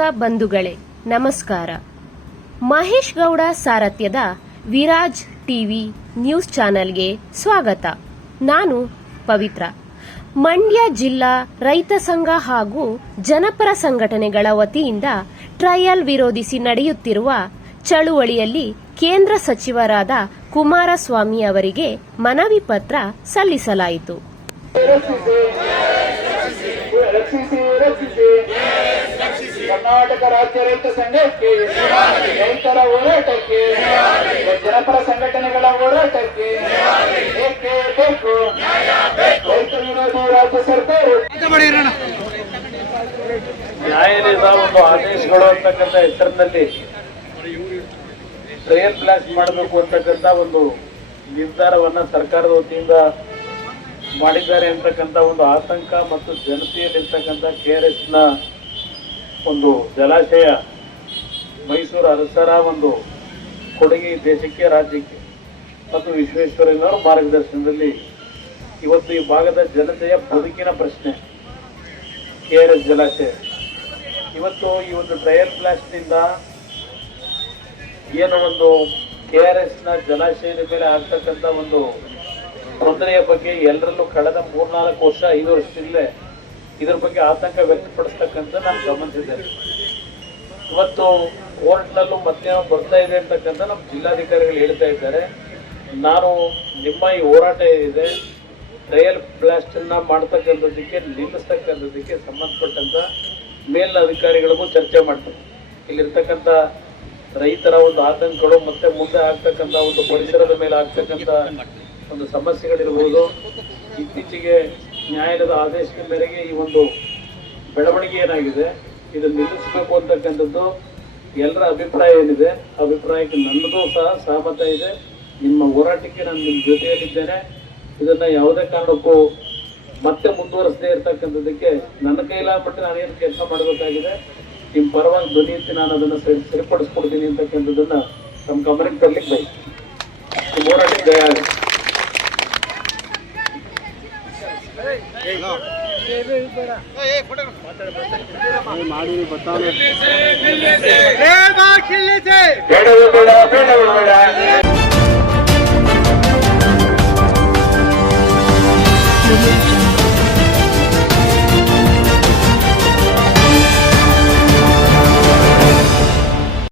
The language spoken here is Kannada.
ವೀಕ್ಷಕ ಬಂಧುಗಳೇ ನಮಸ್ಕಾರ. ಮಹೇಶ್ ಗೌಡ ಸಾರಥ್ಯದ ವಿರಾಜ್ ಟಿವಿ ನ್ಯೂಸ್ ಚಾನೆಲ್ಗೆ ಸ್ವಾಗತ. ನಾನು ಪವಿತ್ರ. ಮಂಡ್ಯ ಜಿಲ್ಲಾ ರೈತ ಸಂಘ ಹಾಗೂ ಜನಪರ ಸಂಘಟನೆಗಳ ವತಿಯಿಂದ ಟ್ರಯಲ್ ವಿರೋಧಿಸಿ ನಡೆಯುತ್ತಿರುವ ಚಳುವಳಿಯಲ್ಲಿ ಕೇಂದ್ರ ಸಚಿವರಾದ ಕುಮಾರಸ್ವಾಮಿ ಅವರಿಗೆ ಮನವಿ ಪತ್ರ ಸಲ್ಲಿಸಲಾಯಿತು. ಕರ್ನಾಟಕ ರಾಜ್ಯ ರೈತ ಸಂಘಕ್ಕೆ, ರೈತರ ಹೋರಾಟಕ್ಕೆ, ಜನಪರ ಸಂಘಟನೆಗಳ ಹೋರಾಟಕ್ಕೆ ಏಕೆ ಬೇಕು ರೈತ ವಿರೋಧಿ ರಾಜ್ಯ ಸರ್ಕಾರ. ನ್ಯಾಯಾಲಯದ ಒಂದು ಆದೇಶಗಳು ಅಂತಕ್ಕಂಥ ಹೆಸರಿನಲ್ಲಿ ಟ್ರಯಲ್ ಬ್ಲಾಸ್ಟ್ ಮಾಡಬೇಕು ಅಂತಕ್ಕಂಥ ಒಂದು ನಿರ್ಧಾರವನ್ನ ಸರ್ಕಾರದ ವತಿಯಿಂದ ಮಾಡಿದ್ದಾರೆ ಅಂತಕ್ಕಂಥ ಒಂದು ಆತಂಕ ಮತ್ತು ಜನತೆಯಲ್ಲಿರ್ತಕ್ಕಂಥ KRS ನ ಒಂದು ಜಲಾಶಯ ಮೈಸೂರು ಅರಸರ ಒಂದು ಕೊಡುಗೆ ದೇಶಕ್ಕೆ, ರಾಜ್ಯಕ್ಕೆ ಮತ್ತು ವಿಶ್ವೇಶ್ವರಯ್ಯನವರ ಮಾರ್ಗದರ್ಶನದಲ್ಲಿ ಇವತ್ತು ಈ ಭಾಗದ ಜನತೆಯ ಬದುಕಿನ ಪ್ರಶ್ನೆ KRS ಜಲಾಶಯ. ಇವತ್ತು ಈ ಒಂದು ಟ್ರಯಲ್ ಬ್ಲಾಸ್ಟ್ನಿಂದ ಏನು ಒಂದು KRS ನ ಜಲಾಶಯದ ಮೇಲೆ ಆಗ್ತಕ್ಕಂಥ ಒಂದು ತೊಂದರೆಯ ಬಗ್ಗೆ ಎಲ್ಲರಲ್ಲೂ ಕಳೆದ 3-4 ವರ್ಷ 5 ವರ್ಷದಿಂದಲೇ ಇದ್ರ ಬಗ್ಗೆ ಆತಂಕ ವ್ಯಕ್ತಪಡಿಸ್ತಕ್ಕಂಥ ನಾನು ಗಮನಿಸಿದ್ದೇನೆ. ಇವತ್ತು ಕೋರ್ಟ್ನಲ್ಲೂ ಮತ್ತೇನೋ ಬರ್ತಾ ಇದೆ ಅಂತಕ್ಕಂಥ ನಮ್ಮ ಜಿಲ್ಲಾಧಿಕಾರಿಗಳು ಹೇಳ್ತಾ ಇದ್ದಾರೆ. ನಾನು ನಿಮ್ಮ ಈ ಹೋರಾಟ ಏನಿದೆ ಟ್ರಯಲ್ ಬ್ಲಾಸ್ಟ್ ಅನ್ನ ಮಾಡ್ತಕ್ಕಂಥದ್ದಕ್ಕೆ, ನಿಲ್ಲಿಸ್ತಕ್ಕಂಥದ್ದಕ್ಕೆ ಸಂಬಂಧಪಟ್ಟಂತ ಮೇಲಿನ ಅಧಿಕಾರಿಗಳಿಗೂ ಚರ್ಚೆ ಮಾಡ್ತಾರೆ. ಇಲ್ಲಿರ್ತಕ್ಕಂಥ ರೈತರ ಒಂದು ಆತಂಕಗಳು ಮತ್ತೆ ಮುಂದೆ ಆಗ್ತಕ್ಕಂಥ ಒಂದು ಪರಿಸರದ ಮೇಲೆ ಆಗ್ತಕ್ಕಂಥ ಒಂದು ಸಮಸ್ಯೆಗಳಿರ್ಬೋದು. ಇತ್ತೀಚೆಗೆ ನ್ಯಾಯಾಲಯದ ಆದೇಶದ ಮೇರೆಗೆ ಈ ಒಂದು ಬೆಳವಣಿಗೆ ಏನಾಗಿದೆ ಇದನ್ನು ನಿಲ್ಲಿಸಬೇಕು ಅಂತಕ್ಕಂಥದ್ದು ಎಲ್ಲರ ಅಭಿಪ್ರಾಯ ಏನಿದೆ, ಅಭಿಪ್ರಾಯಕ್ಕೆ ನನ್ನದು ಸಹ ಸಹಮತ ಇದೆ. ನಿಮ್ಮ ಹೋರಾಟಕ್ಕೆ ನಾನು ನಿಮ್ಮ ಜೊತೆಯಲ್ಲಿದ್ದೇನೆ. ಇದನ್ನ ಯಾವುದೇ ಕಾರಣಕ್ಕೂ ಮತ್ತೆ ಮುಂದುವರಿಸದೇ ಇರ್ತಕ್ಕಂಥದ್ದಕ್ಕೆ ನನ್ನ ಕೈಲಾಗ್ಬಿಟ್ಟು ನಾನೇನು ಕೆಲಸ ಮಾಡಬೇಕಾಗಿದೆ, ನಿಮ್ಮ ಪರವಾಗಿ ಧ್ವನಿ ಎತ್ತಿ ನಾನು ಅದನ್ನು ಸರಿಪಡಿಸ್ಕೊಡ್ತೀನಿ ಅಂತಕ್ಕಂಥದ್ದನ್ನ ನಮ್ಮ ಗಮನಕ್ಕೆ ತರಲಿಕ್ಕೆ ಬಯಸ್ತೀನಿ. ನಿಮ್ಮ ಹೋರಾಟಕ್ಕೆ ದಯ ಆಗುತ್ತೆ. ಬೇಡ